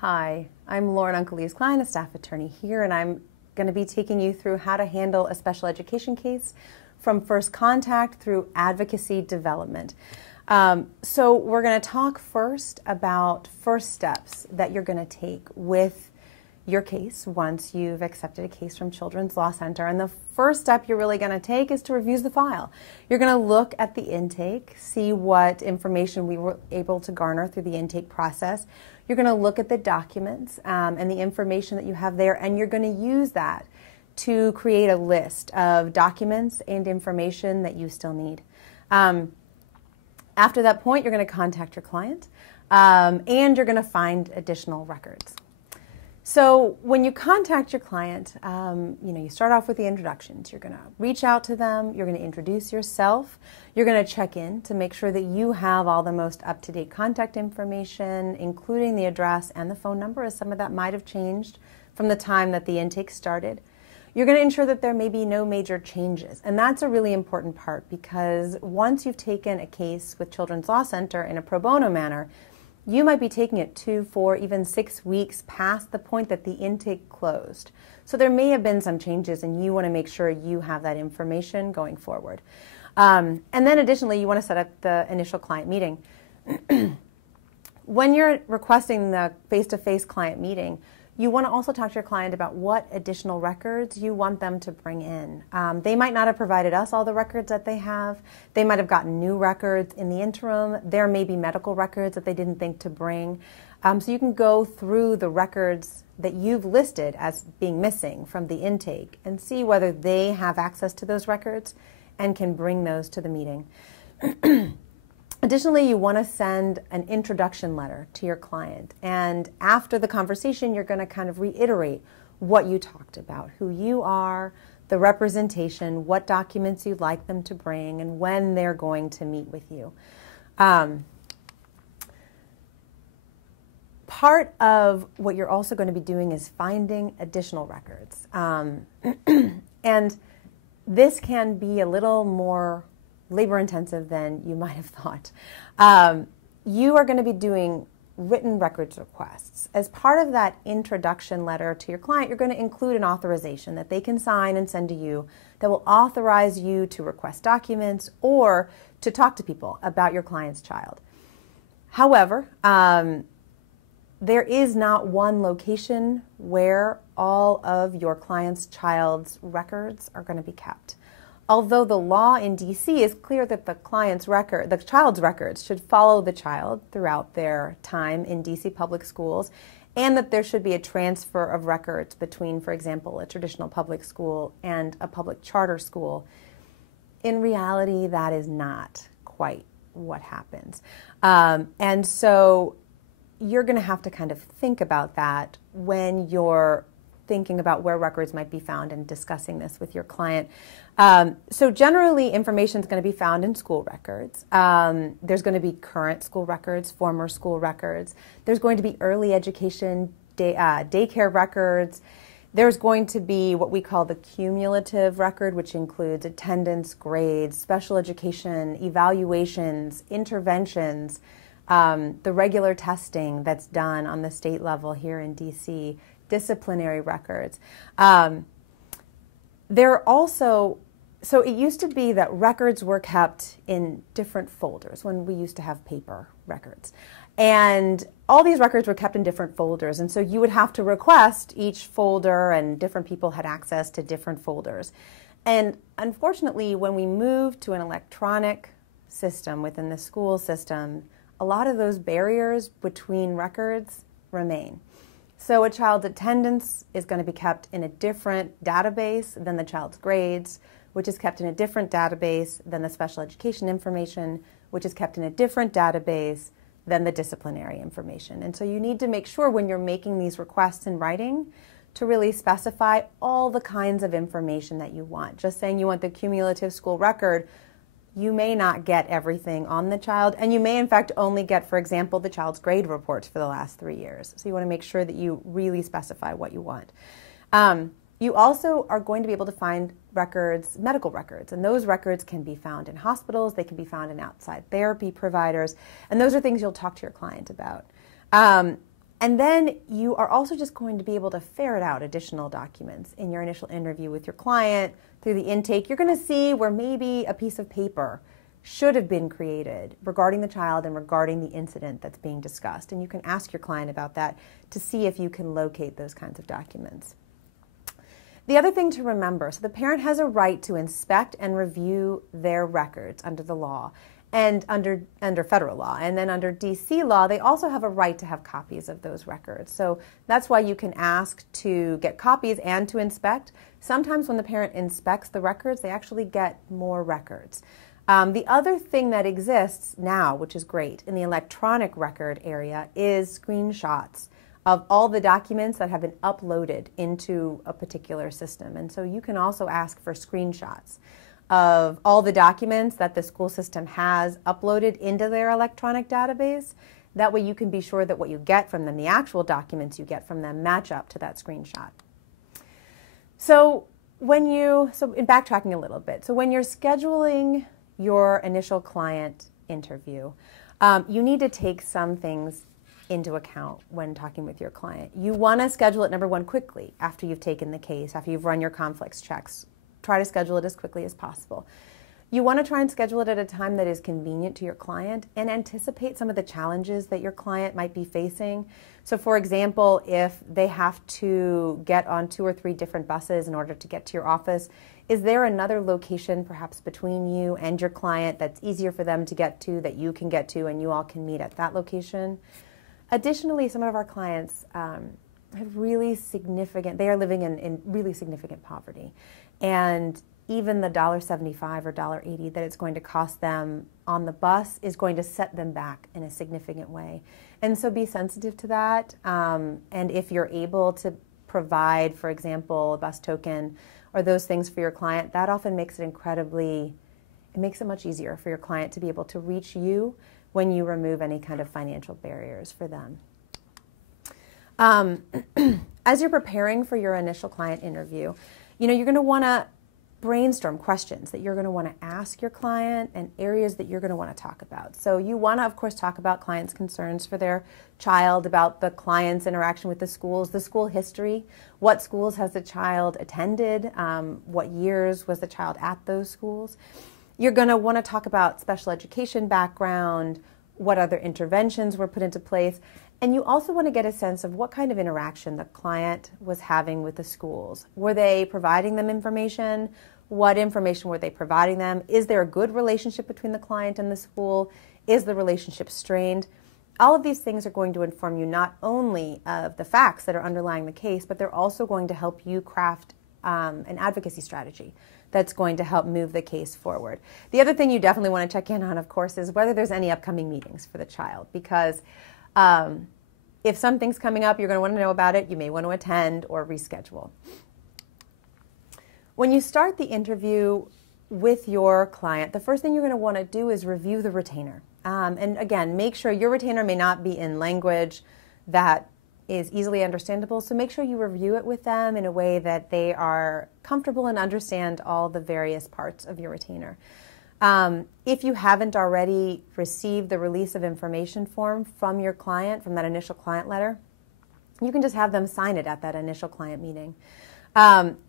Hi, I'm Lauren Unkelese-Klein, a staff attorney here, and I'm going to be taking you through how to handle a special education case from first contact through advocacy development. So we're going to talk first about first steps that you're going to take with your case once you've accepted a case from Children's Law Center. And the first step you're really going to take is to review the file. You're going to look at the intake, see what information we were able to garner through the intake process. You're going to look at the documents and the information that you have there, and you're going to use that to create a list of documents and information that you still need. After that point, you're going to contact your client, and you're going to find additional records. So when you contact your client, you start off with the introductions. You're going to reach out to them. You're going to introduce yourself. You're going to check in to make sure that you have all the most up-to-date contact information, including the address and the phone number, as some of that might have changed from the time that the intake started. You're going to ensure that there may be no major changes. And that's a really important part, because once you've taken a case with Children's Law Center in a pro bono manner, you might be taking it 2, 4, even 6 weeks past the point that the intake closed. So there may have been some changes, and you want to make sure you have that information going forward. And then additionally, you want to set up the initial client meeting. When you're requesting the face-to-face client meeting, you want to also talk to your client about what additional records you want them to bring in. They might not have provided us all the records that they have. They might have gotten new records in the interim. There may be medical records that they didn't think to bring. So you can go through the records that you've listed as being missing from the intake and see whether they have access to those records and can bring those to the meeting. Additionally, you want to send an introduction letter to your client, and after the conversation, you're going to kind of reiterate what you talked about, who you are, the representation, what documents you'd like them to bring, and when they're going to meet with you. Part of what you're also going to be doing is finding additional records, and this can be a little more labor-intensive than you might have thought. You are going to be doing written records requests. As part of that introduction letter to your client, you're going to include an authorization that they can sign and send to you that will authorize you to request documents or to talk to people about your client's child. However, there is not one location where all of your client's child's records are going to be kept. Although the law in D.C. is clear that the child's records should follow the child throughout their time in D.C. public schools, and that there should be a transfer of records between, for example, a traditional public school and a public charter school. In reality, that is not quite what happens. And so you're going to have to kind of think about that when you're thinking about where records might be found and discussing this with your client. So generally, information is going to be found in school records. There's going to be current school records, former school records. There's going to be early education, daycare records. There's going to be what we call the cumulative record, which includes attendance, grades, special education, evaluations, interventions, the regular testing that's done on the state level here in D.C., disciplinary records. There are also, so it used to be that records were kept in different folders when we used to have paper records. And all these records were kept in different folders. And so you would have to request each folder, and different people had access to different folders. And unfortunately, when we moved to an electronic system within the school system, a lot of those barriers between records remain. So a child's attendance is going to be kept in a different database than the child's grades, which is kept in a different database than the special education information, which is kept in a different database than the disciplinary information. And so you need to make sure when you're making these requests in writing to really specify all the kinds of information that you want. Just saying you want the cumulative school record, you may not get everything on the child, and you may in fact only get, for example, the child's grade reports for the last 3 years. So you want to make sure that you really specify what you want. You also are going to be able to find records, medical records, and those records can be found in hospitals, they can be found in outside therapy providers, and those are things you'll talk to your client about. And then you are also just going to be able to ferret out additional documents in your initial interview with your client through the intake. You're going to see where maybe a piece of paper should have been created regarding the child and regarding the incident that's being discussed. And you can ask your client about that to see if you can locate those kinds of documents. The other thing to remember, so the parent has a right to inspect and review their records under the law and under federal law. And then under DC law, they also have a right to have copies of those records. So that's why you can ask to get copies and to inspect. Sometimes when the parent inspects the records, they actually get more records. The other thing that exists now, which is great, in the electronic record area is screenshots of all the documents that have been uploaded into a particular system. And so you can also ask for screenshots of all the documents that the school system has uploaded into their electronic database. That way you can be sure that what you get from them, the actual documents you get from them, match up to that screenshot. So in backtracking a little bit, so when you're scheduling your initial client interview, you need to take some things into account when talking with your client. You want to schedule it, number one, quickly after you've taken the case, after you've run your conflicts checks. Try to schedule it as quickly as possible. You want to try and schedule it at a time that is convenient to your client and anticipate some of the challenges that your client might be facing. So for example, if they have to get on 2 or 3 different buses in order to get to your office, is there another location perhaps between you and your client that's easier for them to get to, that you can get to, and you all can meet at that location? Additionally, some of our clients have really significant, they are living in really significant poverty. And even the $1.75 or $1.80 that it's going to cost them on the bus is going to set them back in a significant way. And so be sensitive to that. And if you're able to provide, for example, a bus token or those things for your client, that often makes it much easier for your client to be able to reach you when you remove any kind of financial barriers for them. As you're preparing for your initial client interview, you're going to want to brainstorm questions that you're going to want to ask your client and areas that you're going to want to talk about. So you want to, of course, talk about clients' concerns for their child, about the client's interaction with the schools, the school history, what schools has the child attended, what years was the child at those schools. You're going to want to talk about special education background, what other interventions were put into place. And you also want to get a sense of what kind of interaction the client was having with the schools. Were they providing them information? What information were they providing them? Is there a good relationship between the client and the school? Is the relationship strained? All of these things are going to inform you not only of the facts that are underlying the case, but they're also going to help you craft an advocacy strategy that's going to help move the case forward. The other thing you definitely want to check in on, of course, is whether there's any upcoming meetings for the child, because if something's coming up, you're going to want to know about it. You may want to attend or reschedule. When you start the interview with your client, the first thing you're going to want to do is review the retainer. And again, make sure your retainer may not be in language that is easily understandable, so make sure you review it with them in a way that they are comfortable and understand all the various parts of your retainer. If you haven't already received the release of information form from your client, from that initial client letter, you can just have them sign it at that initial client meeting.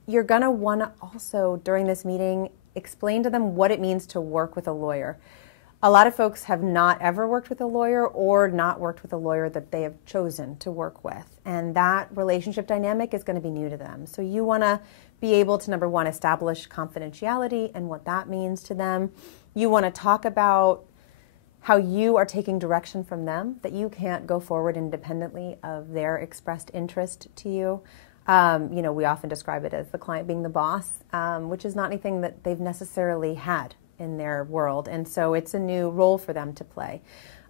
You're going to want to also, during this meeting, explain to them what it means to work with a lawyer. A lot of folks have not ever worked with a lawyer or not worked with a lawyer that they have chosen to work with. And that relationship dynamic is going to be new to them. So you want to be able to, number one, establish confidentiality and what that means to them. You want to talk about how you are taking direction from them, that you can't go forward independently of their expressed interest to you. We often describe it as the client being the boss, which is not anything that they've necessarily had in their world. And so it's a new role for them to play.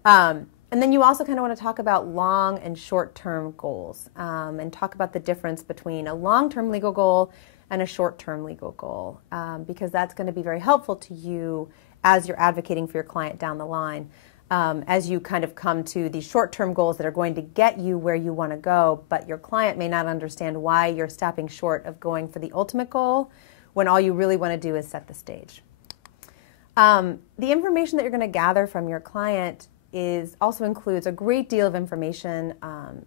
And then you also kind of want to talk about long and short-term goals and talk about the difference between a long-term legal goal and a short-term legal goal, because that's going to be very helpful to you as you're advocating for your client down the line. As you kind of come to these short-term goals that are going to get you where you want to go, but your client may not understand why you're stopping short of going for the ultimate goal when all you really want to do is set the stage. The information that you're going to gather from your client also includes a great deal of information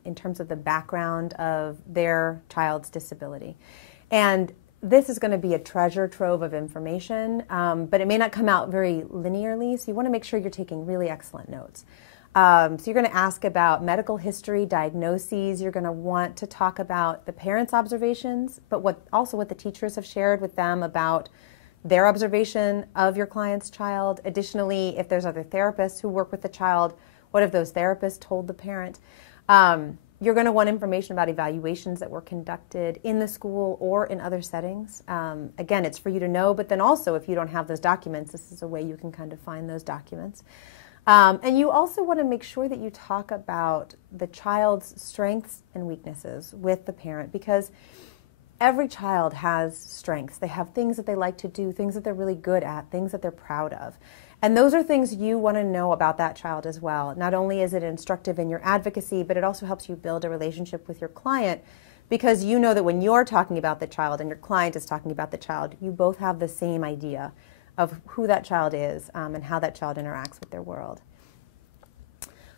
in terms of the background of their child's disability. And this is going to be a treasure trove of information, but it may not come out very linearly, so you want to make sure you're taking really excellent notes. So you're going to ask about medical history, diagnoses. You're going to want to talk about the parents' observations, but also what the teachers have shared with them about their observation of your client's child. Additionally, if there's other therapists who work with the child, what have those therapists told the parent? You're going to want information about evaluations that were conducted in the school or in other settings. Again, it's for you to know, but then also if you don't have those documents, this is a way you can kind of find those documents. And you also want to make sure that you talk about the child's strengths and weaknesses with the parent, because every child has strengths. They have things that they like to do, things that they're really good at, things that they're proud of. And those are things you want to know about that child as well. Not only is it instructive in your advocacy, but it also helps you build a relationship with your client, because you know that when you're talking about the child and your client is talking about the child, you both have the same idea of who that child is and how that child interacts with their world.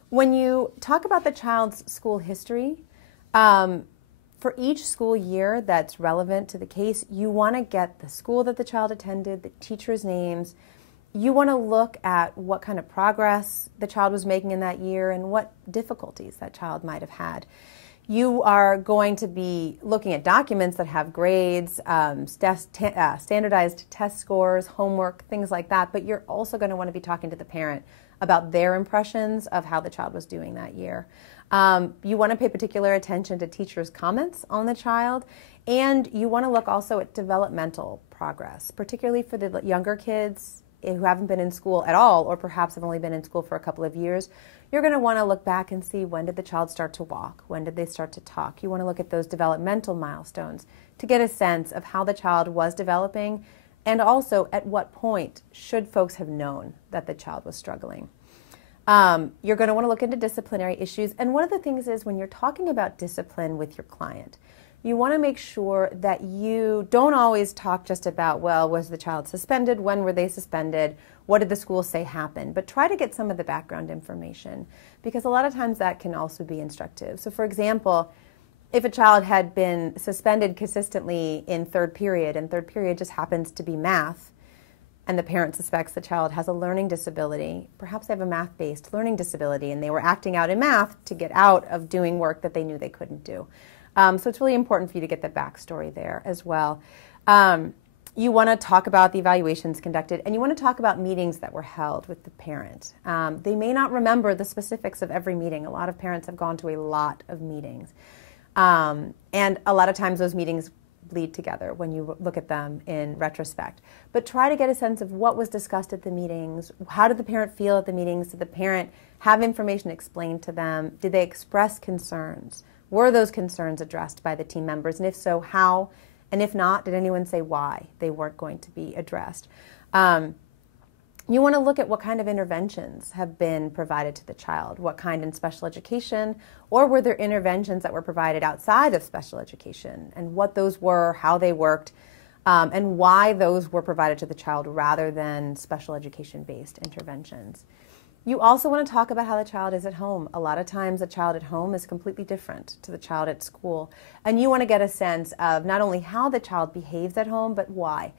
When you talk about the child's school history, for each school year that's relevant to the case, you want to get the school that the child attended, the teachers' names. You want to look at what kind of progress the child was making in that year and what difficulties that child might have had. You are going to be looking at documents that have grades, standardized test scores, homework, things like that, but you're also going to want to be talking to the parent about their impressions of how the child was doing that year. You want to pay particular attention to teachers' comments on the child, and you want to look also at developmental progress, particularly for the younger kids who haven't been in school at all, or perhaps have only been in school for a couple of years. You're going to want to look back and see, when did the child start to walk? When did they start to talk? You want to look at those developmental milestones to get a sense of how the child was developing, and also at what point should folks have known that the child was struggling. You're going to want to look into disciplinary issues. And one of the things is, when you're talking about discipline with your client, you want to make sure that you don't always talk just about, well, was the child suspended? When were they suspended? What did the school say happened? But try to get some of the background information, because a lot of times that can also be instructive. So for example, if a child had been suspended consistently in third period, and third period just happens to be math, and the parent suspects the child has a learning disability, perhaps they have a math-based learning disability, and they were acting out in math to get out of doing work that they knew they couldn't do. So it's really important for you to get the backstory there as well. You want to talk about the evaluations conducted, and you want to talk about meetings that were held with the parent. They may not remember the specifics of every meeting. A lot of parents have gone to a lot of meetings. And a lot of times those meetings bleed together when you look at them in retrospect. But try to get a sense of what was discussed at the meetings. How did the parent feel at the meetings? Did the parent have information explained to them? Did they express concerns? Were those concerns addressed by the team members? And if so, how? And if not, did anyone say why they weren't going to be addressed? You want to look at what kind of interventions have been provided to the child, what kind in special education, or were there interventions that were provided outside of special education, and what those were, how they worked, and why those were provided to the child rather than special education-based interventions. You also want to talk about how the child is at home. A lot of times the child at home is completely different to the child at school, and you want to get a sense of not only how the child behaves at home, but why.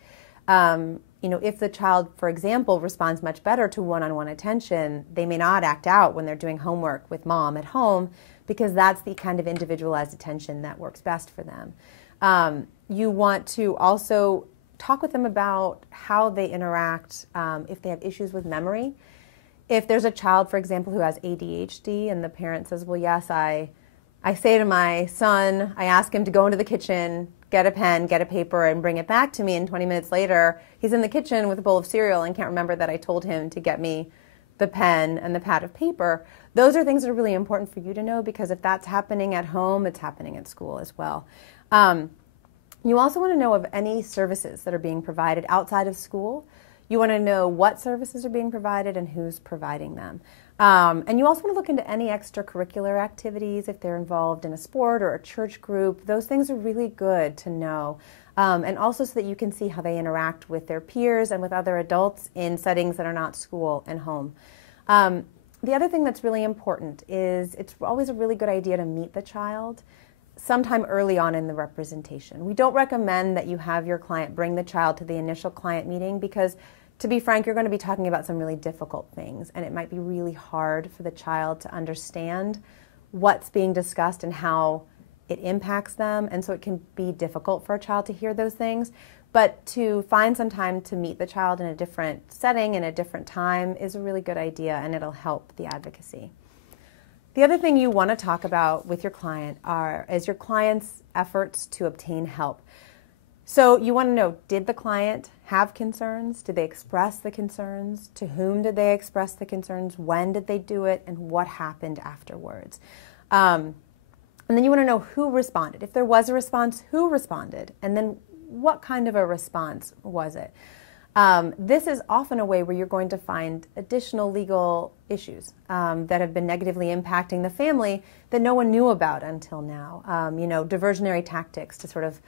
If the child, for example, responds much better to one-on-one attention, they may not act out when they're doing homework with mom at home, because that's the kind of individualized attention that works best for them. You want to also talk with them about how they interact, if they have issues with memory. If there's a child, for example, who has ADHD, and the parent says, well, yes, I say to my son, I ask him to go into the kitchen, get a pen, get a paper, and bring it back to me, and 20 minutes later, he's in the kitchen with a bowl of cereal and can't remember that I told him to get me the pen and the pad of paper. Those are things that are really important for you to know, because if that's happening at home, it's happening at school as well. You also want to know of any services that are being provided outside of school. You want to know what services are being provided and who's providing them. And you also want to look into any extracurricular activities, if they're involved in a sport or a church group. Those things are really good to know. And also so that you can see how they interact with their peers and with other adults in settings that are not school and home. the other thing that's really important is it's always a really good idea to meet the child sometime early on in the representation. We don't recommend that you have your client bring the child to the initial client meeting because, to be frank, you're going to be talking about some really difficult things, and it might be really hard for the child to understand what's being discussed and how it impacts them, and so it can be difficult for a child to hear those things. But to find some time to meet the child in a different setting, in a different time, is a really good idea, and it'll help the advocacy. The other thing you want to talk about with your client is your client's efforts to obtain help. So you want to know, did the client have concerns? Did they express the concerns? To whom did they express the concerns? When did they do it? And what happened afterwards? And then you want to know who responded. If there was a response, who responded? And then what kind of a response was it? This is often a way where you're going to find additional legal issues that have been negatively impacting the family that no one knew about until now. Diversionary tactics to sort of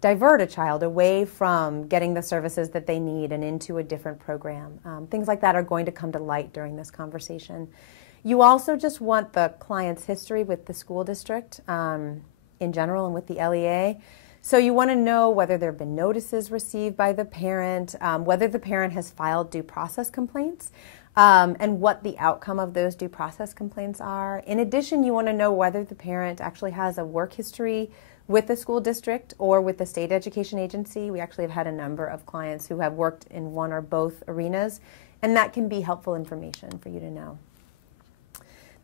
divert a child away from getting the services that they need and into a different program. Things like that are going to come to light during this conversation. You also just want the client's history with the school district in general and with the LEA. So you want to know whether there have been notices received by the parent, whether the parent has filed due process complaints, and what the outcome of those due process complaints are. In addition, you want to know whether the parent actually has a work history with the school district or with the state education agency. We actually have had a number of clients who have worked in one or both arenas, and that can be helpful information for you to know.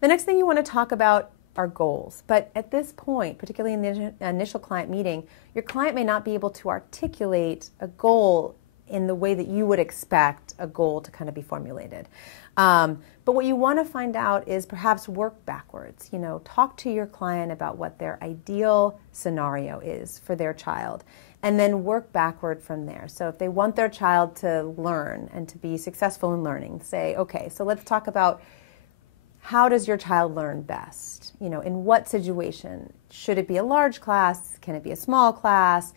The next thing you want to talk about are goals. But at this point, particularly in the initial client meeting, your client may not be able to articulate a goal in the way that you would expect a goal to kind of be formulated. But what you want to find out is perhaps work backwards. Talk to your client about what their ideal scenario is for their child, and then work backward from there. So if they want their child to learn and to be successful in learning, say, okay, so let's talk about how does your child learn best? In what situation? Should it be a large class? Can it be a small class?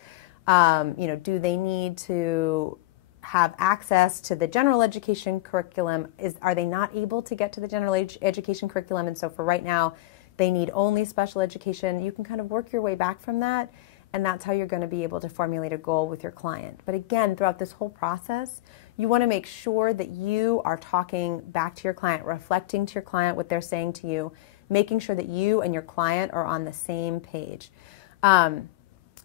Do they need to have access to the general education curriculum? Are they not able to get to the general education curriculum? And so for right now, they need only special education. You can kind of work your way back from that, and that's how you're going to be able to formulate a goal with your client. But again, throughout this whole process, you want to make sure that you are talking back to your client, reflecting to your client what they're saying to you, making sure that you and your client are on the same page. And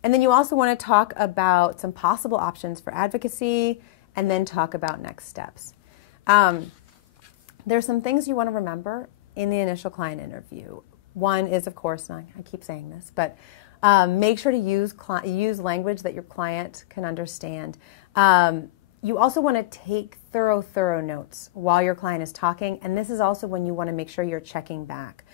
then you also want to talk about some possible options for advocacy and then talk about next steps. There's some things you want to remember in the initial client interview. One is, of course, and I keep saying this, but make sure to use language that your client can understand. You also want to take thorough notes while your client is talking, and this is also when you want to make sure you're checking back.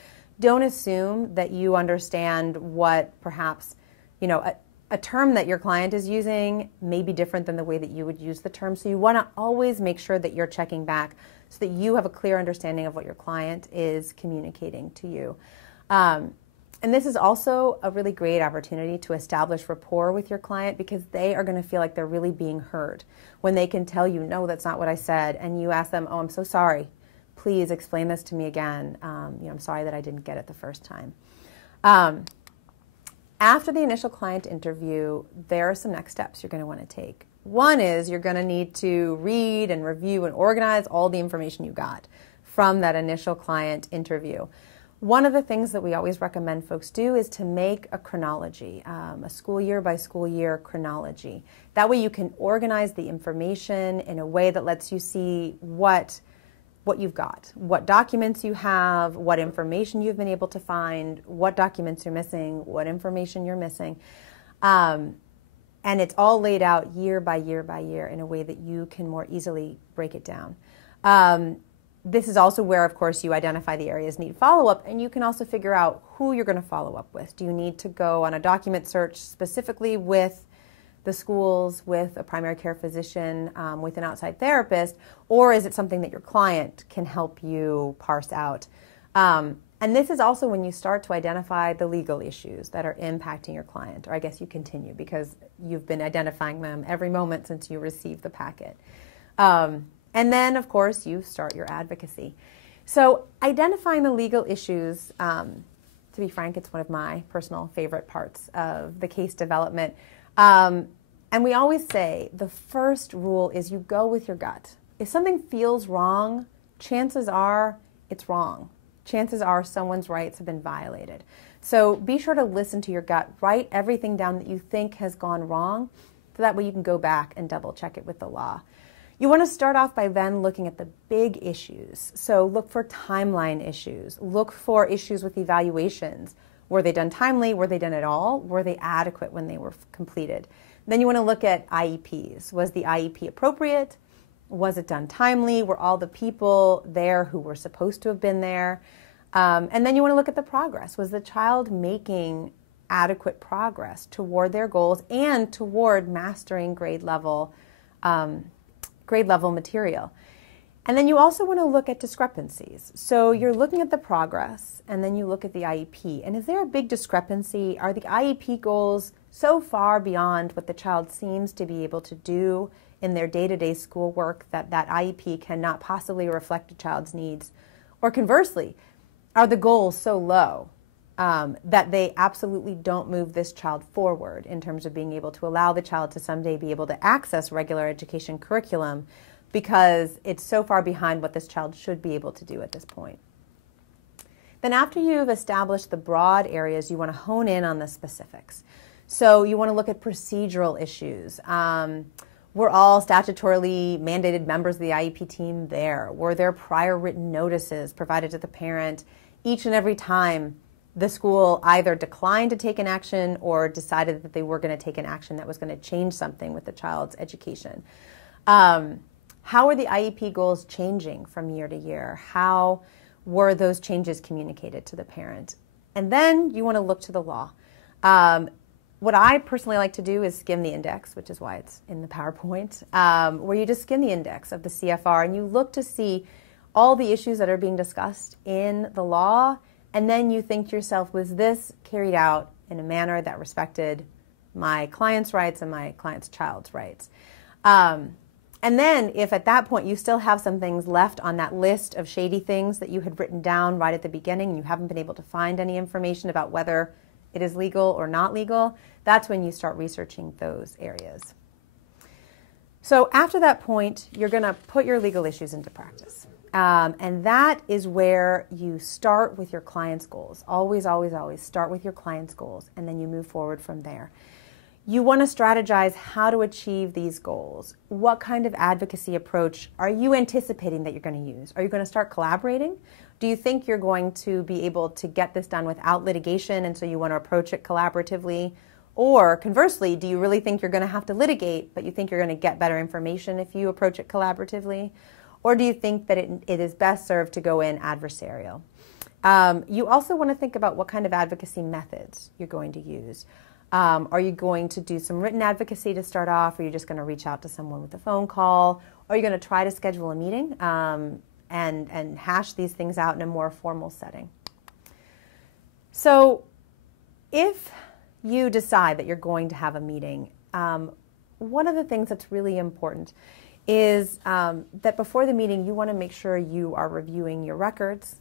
Don't assume that you understand what perhaps, a term that your client is using may be different than the way that you would use the term. So you want to always make sure that you're checking back so that you have a clear understanding of what your client is communicating to you. And this is also a really great opportunity to establish rapport with your client, because they are going to feel like they're really being heard when they can tell you, no, that's not what I said. And you ask them, oh, I'm so sorry. Please explain this to me again. I'm sorry that I didn't get it the first time. After the initial client interview, there are some next steps you're going to want to take. One is you're going to need to read and review and organize all the information you got from that initial client interview. One of the things that we always recommend folks do is to make a chronology, a school year by school year chronology. That way you can organize the information in a way that lets you see what you've got, what documents you have, what information you've been able to find, what documents you're missing, what information you're missing. And it's all laid out year by year by year in a way that you can more easily break it down. This is also where, of course, you identify the areas need follow-up, and you can also figure out who you're going to follow up with. Do you need to go on a document search specifically with the schools, with a primary care physician, with an outside therapist, or is it something that your client can help you parse out? And this is also when you start to identify the legal issues that are impacting your client, or I guess you continue because you've been identifying them every moment since you received the packet. And then, of course, you start your advocacy. So identifying the legal issues, to be frank, it's one of my personal favorite parts of the case development. And we always say the first rule is you go with your gut. If something feels wrong, chances are it's wrong. Chances are someone's rights have been violated. So be sure to listen to your gut. Write everything down that you think has gone wrong, so that way you can go back and double check it with the law. You want to start off by then looking at the big issues. So look for timeline issues. Look for issues with evaluations. Were they done timely? Were they done at all? Were they adequate when they were completed? Then you want to look at IEPs. Was the IEP appropriate? Was it done timely? Were all the people there who were supposed to have been there? And then you want to look at the progress. Was the child making adequate progress toward their goals and toward mastering grade level material? And then you also want to look at discrepancies. So you're looking at the progress, and then you look at the IEP. And is there a big discrepancy? Are the IEP goals so far beyond what the child seems to be able to do in their day-to-day schoolwork that that IEP cannot possibly reflect a child's needs? Or conversely, are the goals so low that they absolutely don't move this child forward in terms of being able to allow the child to someday be able to access regular education curriculum because it's so far behind what this child should be able to do at this point? Then after you've established the broad areas, you want to hone in on the specifics. So you want to look at procedural issues. Were all statutorily mandated members of the IEP team there? Were there prior written notices provided to the parent each and every time the school either declined to take an action or decided that they were going to take an action that was going to change something with the child's education? How are the IEP goals changing from year to year? How were those changes communicated to the parent? And then you want to look to the law. What I personally like to do is skim the index, which is why it's in the PowerPoint, where you just skim the index of the CFR and you look to see all the issues that are being discussed in the law, and then you think to yourself, was this carried out in a manner that respected my client's rights and my client's child's rights? And then if at that point you still have some things left on that list of shady things that you had written down right at the beginning and you haven't been able to find any information about whether it is legal or not legal, that's when you start researching those areas. So after that point, you're going to put your legal issues into practice. And that is where you start with your client's goals. Always, always, always start with your client's goals, and then you move forward from there. You want to strategize how to achieve these goals. What kind of advocacy approach are you anticipating that you're going to use? Are you going to start collaborating? Do you think you're going to be able to get this done without litigation, and so you want to approach it collaboratively? Or conversely, do you really think you're going to have to litigate, but you think you're going to get better information if you approach it collaboratively? Or do you think that it is best served to go in adversarial? You also want to think about what kind of advocacy methods you're going to use. Are you going to do some written advocacy to start off? Or are you just going to reach out to someone with a phone call? Or are you going to try to schedule a meeting and hash these things out in a more formal setting? So if you decide that you're going to have a meeting, one of the things that's really important is that before the meeting, you want to make sure you are reviewing your records,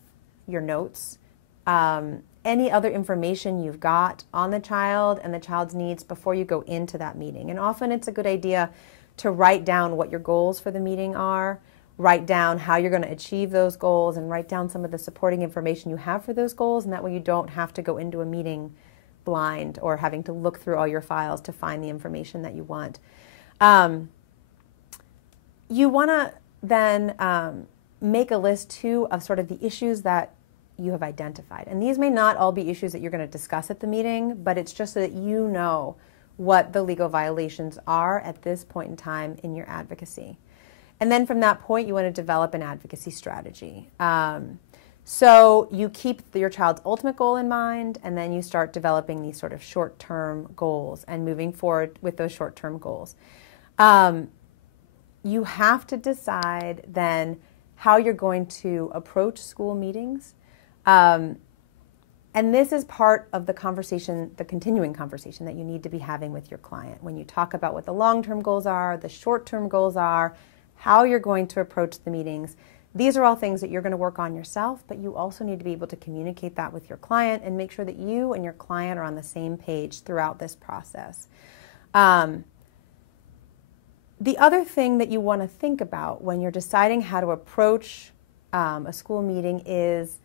your notes, any other information you've got on the child and the child's needs before you go into that meeting. And often it's a good idea to write down what your goals for the meeting are, write down how you're going to achieve those goals, and write down some of the supporting information you have for those goals, and that way you don't have to go into a meeting blind or having to look through all your files to find the information that you want. You want to then make a list, too, of sort of the issues that you have identified. And these may not all be issues that you're going to discuss at the meeting, but it's just so that you know what the legal violations are at this point in time in your advocacy. And then from that point, you want to develop an advocacy strategy. So you keep your child's ultimate goal in mind, and then you start developing these sort of short-term goals and moving forward with those short-term goals. You have to decide then how you're going to approach school meetings. And this is part of the conversation, the continuing conversation that you need to be having with your client. When you talk about what the long-term goals are, the short-term goals are, how you're going to approach the meetings, These are all things that you're going to work on yourself, but you also need to be able to communicate that with your client and make sure that you and your client are on the same page throughout this process. The other thing that you want to think about when you're deciding how to approach a school meeting is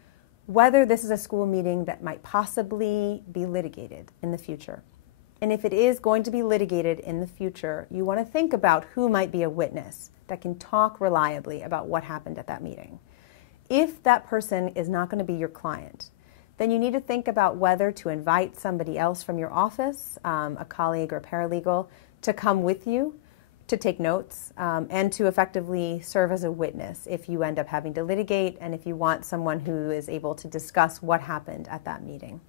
whether this is a school meeting that might possibly be litigated in the future. And if it is going to be litigated in the future, you want to think about who might be a witness that can talk reliably about what happened at that meeting. If that person is not going to be your client, then you need to think about whether to invite somebody else from your office, a colleague or paralegal, to come with you to take notes and to effectively serve as a witness if you end up having to litigate and if you want someone who is able to discuss what happened at that meeting.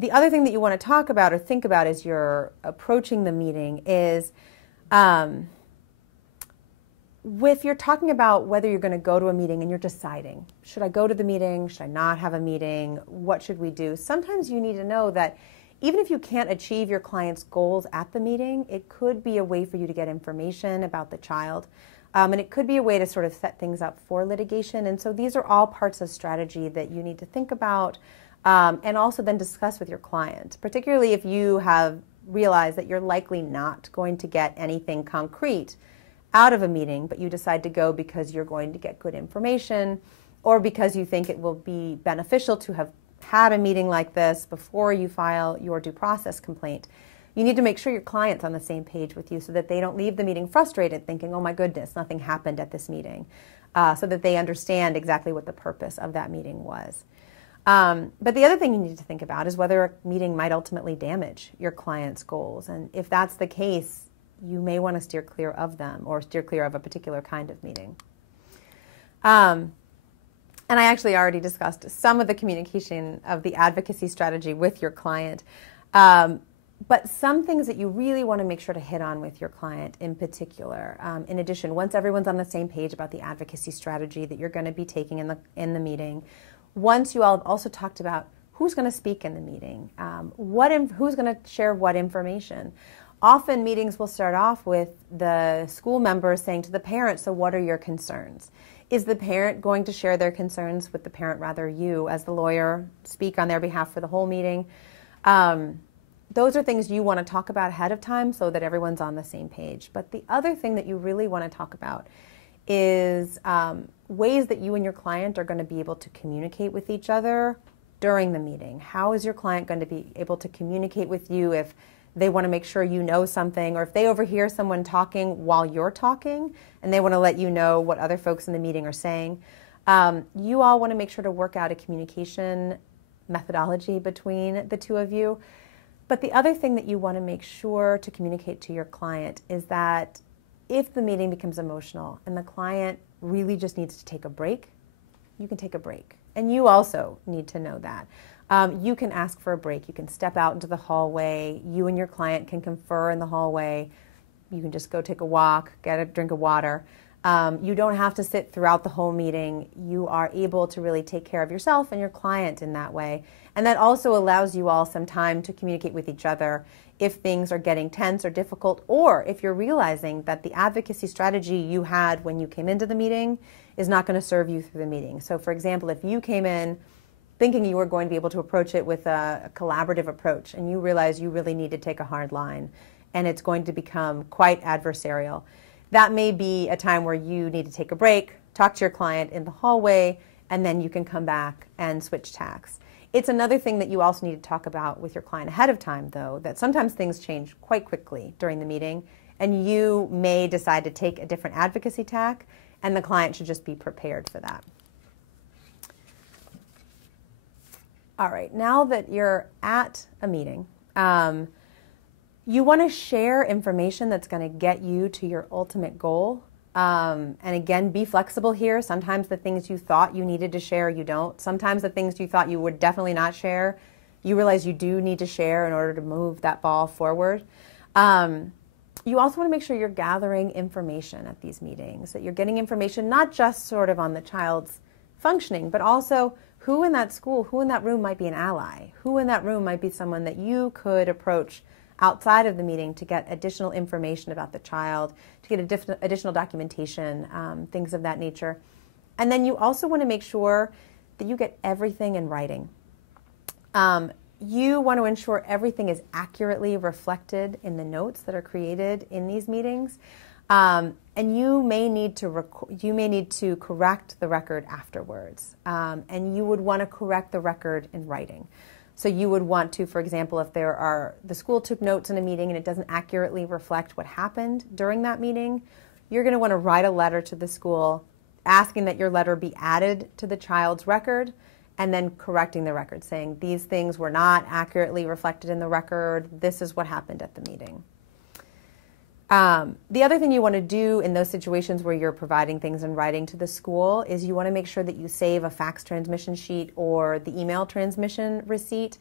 The other thing that you want to talk about or think about as you're approaching the meeting is if you're talking about whether you're going to go to a meeting and you're deciding, should I go to the meeting, should I not have a meeting, what should we do? Sometimes you need to know that even if you can't achieve your client's goals at the meeting, it could be a way for you to get information about the child. And it could be a way to sort of set things up for litigation. And so these are all parts of strategy that you need to think about and also then discuss with your client, particularly if you have realized that you're likely not going to get anything concrete out of a meeting, but you decide to go because you're going to get good information or because you think it will be beneficial to have had a meeting like this before you file your due process complaint. You need to make sure your client's on the same page with you so that they don't leave the meeting frustrated thinking, oh my goodness, nothing happened at this meeting, so that they understand exactly what the purpose of that meeting was. But the other thing you need to think about is whether a meeting might ultimately damage your client's goals. And if that's the case, you may want to steer clear of them or steer clear of a particular kind of meeting. And I actually already discussed some of the communication of the advocacy strategy with your client. But some things that you really want to make sure to hit on with your client in particular. In addition, once everyone's on the same page about the advocacy strategy that you're going to be taking in the meeting, once you all have also talked about who's going to speak in the meeting, who's going to share what information. Often meetings will start off with the school members saying to the parents, so what are your concerns? Is the parent going to share their concerns with the parent, rather you as the lawyer speak on their behalf for the whole meeting? Those are things you want to talk about ahead of time so that everyone's on the same page. But the other thing that you really want to talk about is ways that you and your client are going to be able to communicate with each other during the meeting. How is your client going to be able to communicate with you if they want to make sure you know something, or if they overhear someone talking while you're talking and they want to let you know what other folks in the meeting are saying? You all want to make sure to work out a communication methodology between the two of you. But the other thing that you want to make sure to communicate to your client is that if the meeting becomes emotional and the client really just needs to take a break, you can take a break. And you also need to know that. You can ask for a break. You can step out into the hallway. You and your client can confer in the hallway. You can just go take a walk, get a drink of water. You don't have to sit throughout the whole meeting. You are able to really take care of yourself and your client in that way. And that also allows you all some time to communicate with each other if things are getting tense or difficult, or if you're realizing that the advocacy strategy you had when you came into the meeting is not going to serve you through the meeting. So for example, if you came in thinking you were going to be able to approach it with a collaborative approach and you realize you really need to take a hard line and it's going to become quite adversarial, that may be a time where you need to take a break, talk to your client in the hallway, and then you can come back and switch tacks. It's another thing that you also need to talk about with your client ahead of time, though, that sometimes things change quite quickly during the meeting, and you may decide to take a different advocacy tack, and the client should just be prepared for that. All right, now that you're at a meeting, you want to share information that's going to get you to your ultimate goal. And again, be flexible here. Sometimes the things you thought you needed to share, you don't. Sometimes the things you thought you would definitely not share, you realize you do need to share in order to move that ball forward. You also want to make sure you're gathering information at these meetings, that you're getting information not just sort of on the child's functioning, but also who in that school, who in that room might be an ally, who in that room might be someone that you could approach outside of the meeting to get additional information about the child, to get additional documentation, things of that nature. And then you also want to make sure that you get everything in writing. You want to ensure everything is accurately reflected in the notes that are created in these meetings. And you may need to correct the record afterwards. And you would want to correct the record in writing. So you would want to, for example, if the school took notes in a meeting and it doesn't accurately reflect what happened during that meeting, you're going to want to write a letter to the school asking that your letter be added to the child's record, and then correcting the record, saying these things were not accurately reflected in the record. This is what happened at the meeting. The other thing you want to do in those situations where you're providing things in writing to the school is you want to make sure that you save a fax transmission sheet or the email transmission receipt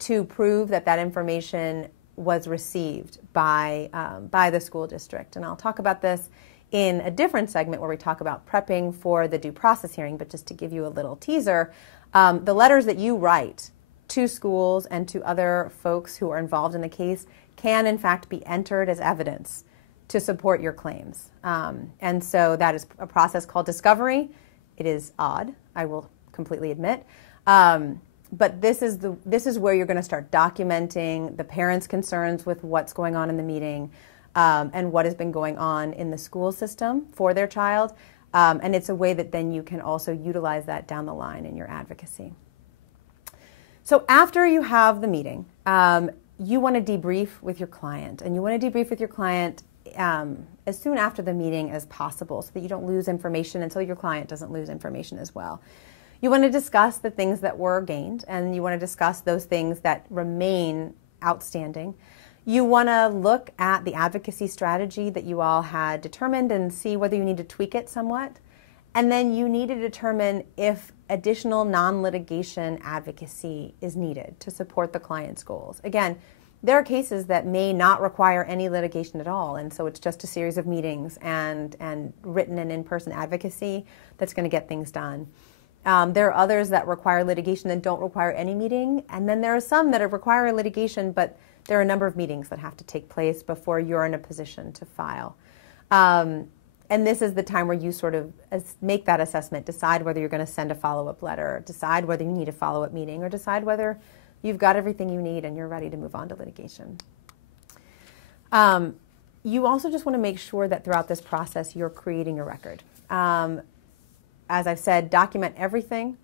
to prove that that information was received by the school district. And I'll talk about this in a different segment where we talk about prepping for the due process hearing, but just to give you a little teaser, the letters that you write to schools and to other folks who are involved in the case can in fact be entered as evidence to support your claims. And so that is a process called discovery. It is odd, I will completely admit. But this is where you're going to start documenting the parents' concerns with what's going on in the meeting, and what has been going on in the school system for their child. And it's a way that then you can also utilize that down the line in your advocacy. So after you have the meeting, you want to debrief with your client. And you want to debrief with your client as soon after the meeting as possible so that you don't lose information and so your client doesn't lose information as well. You want to discuss the things that were gained, and you want to discuss those things that remain outstanding. You want to look at the advocacy strategy that you all had determined and see whether you need to tweak it somewhat. And then you need to determine if additional non-litigation advocacy is needed to support the client's goals. Again, there are cases that may not require any litigation at all, and so it's just a series of meetings and written and in-person advocacy that's going to get things done. There are others that require litigation that don't require any meeting, and then there are some that require litigation, but there are a number of meetings that have to take place before you're in a position to file. And this is the time where you sort of make that assessment, decide whether you're going to send a follow-up letter, decide whether you need a follow-up meeting, or decide whether you've got everything you need and you're ready to move on to litigation. You also just want to make sure that throughout this process you're creating a record. As I've said, document everything.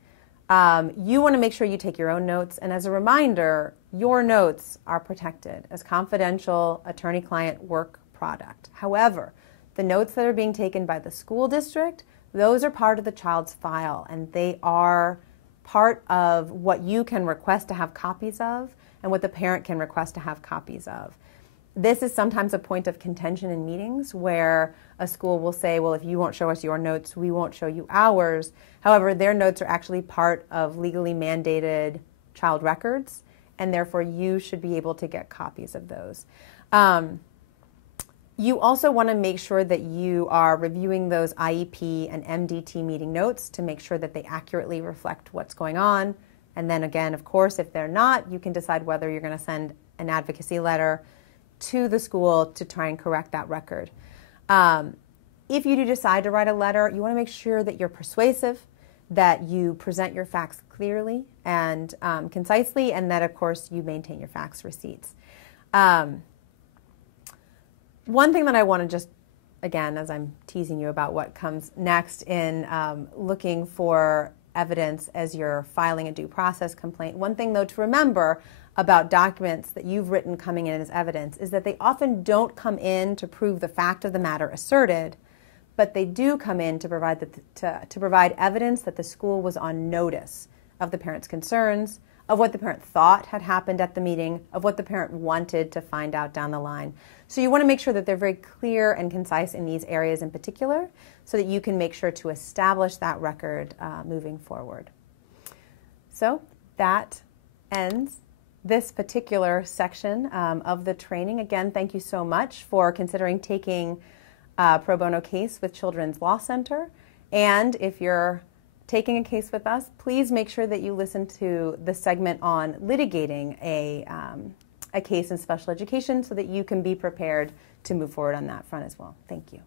You want to make sure you take your own notes, and as a reminder, your notes are protected as confidential attorney-client work product. However, the notes that are being taken by the school district, those are part of the child's file, and they are part of what you can request to have copies of and what the parent can request to have copies of. This is sometimes a point of contention in meetings where a school will say, well, if you won't show us your notes, we won't show you ours. However, their notes are actually part of legally mandated child records, and therefore you should be able to get copies of those. You also want to make sure that you are reviewing those IEP and MDT meeting notes to make sure that they accurately reflect what's going on. And then again, of course, if they're not, you can decide whether you're going to send an advocacy letter to the school to try and correct that record. If you do decide to write a letter, you want to make sure that you're persuasive, that you present your facts clearly and concisely, and that, of course, you maintain your fax receipts. One thing that I want to just, again, as I'm teasing you about what comes next in looking for evidence as you're filing a due process complaint, one thing, though, to remember about documents that you've written coming in as evidence is that they often don't come in to prove the fact of the matter asserted, but they do come in to provide, to provide evidence that the school was on notice of the parent's concerns, of what the parent thought had happened at the meeting, of what the parent wanted to find out down the line. So you want to make sure that they're very clear and concise in these areas in particular so that you can make sure to establish that record moving forward. So that ends this particular section of the training. Again, thank you so much for considering taking a pro bono case with Children's Law Center. And if you're taking a case with us, please make sure that you listen to the segment on litigating a case in special education so that you can be prepared to move forward on that front as well. Thank you.